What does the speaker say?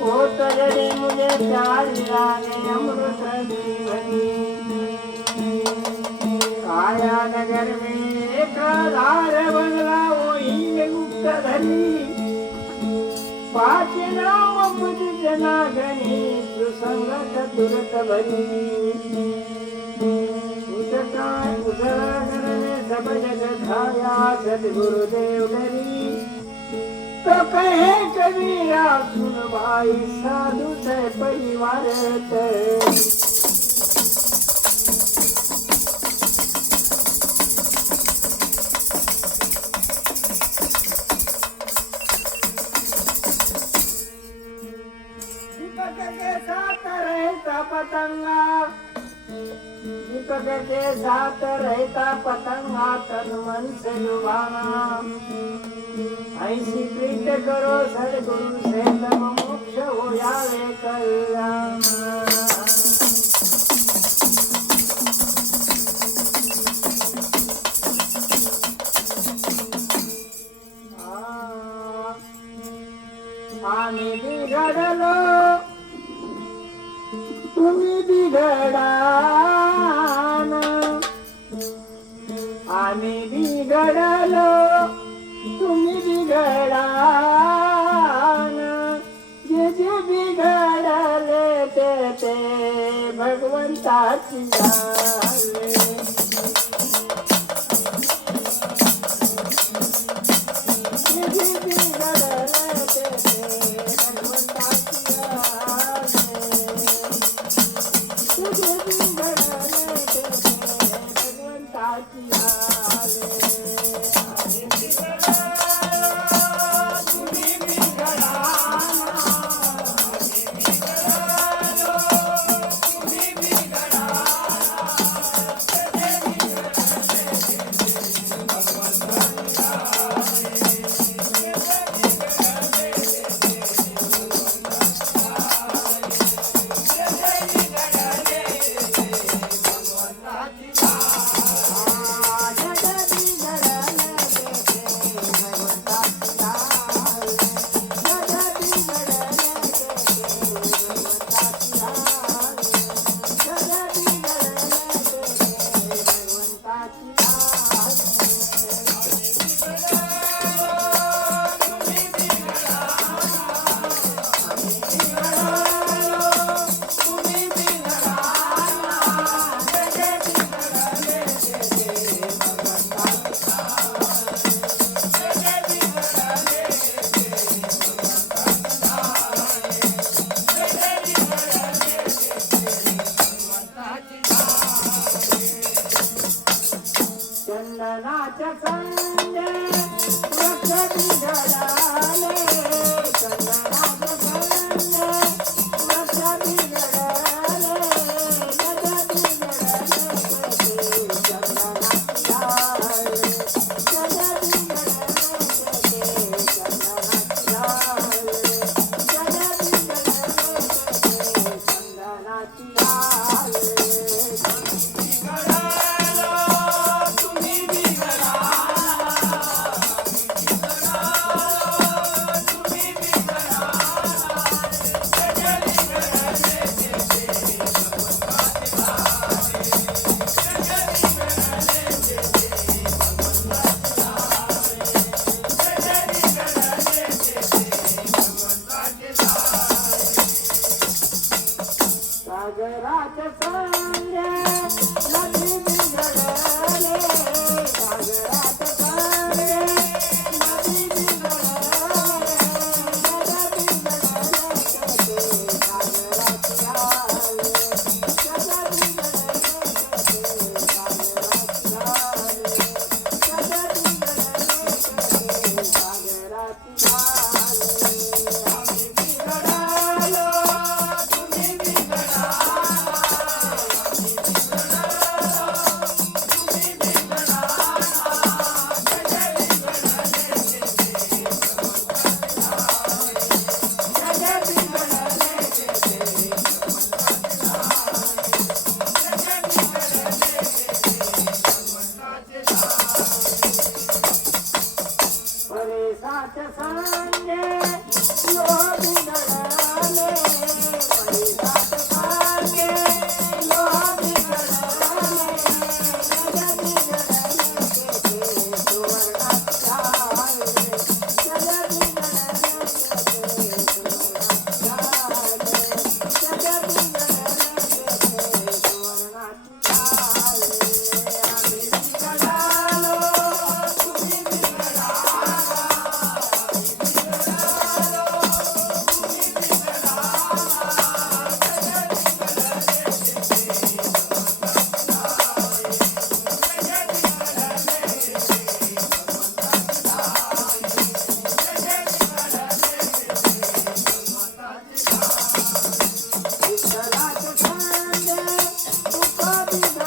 ओ तरड़े मुझे प्यार लागे अमृत जीवनी। आया नगर में एक आधार बंगला वही में गुप्त धरी पाच नाम पुज जनागनी, सुसंगत तुरत भरी। उसका उदरागर सब जग खाया सदगुरुदेव डरी। तो कहे कवि सुन भाई साधु से परिवार दीपक के साथ रहता पतंगा तन मन से लुभाना ऐसी प्रीत करो सदगुरु से तब मोक्ष हो जावे कल्याण आम्ही बिघडलो तुम्ही बिघडान भगवंताची झाले Görüşürüz. Música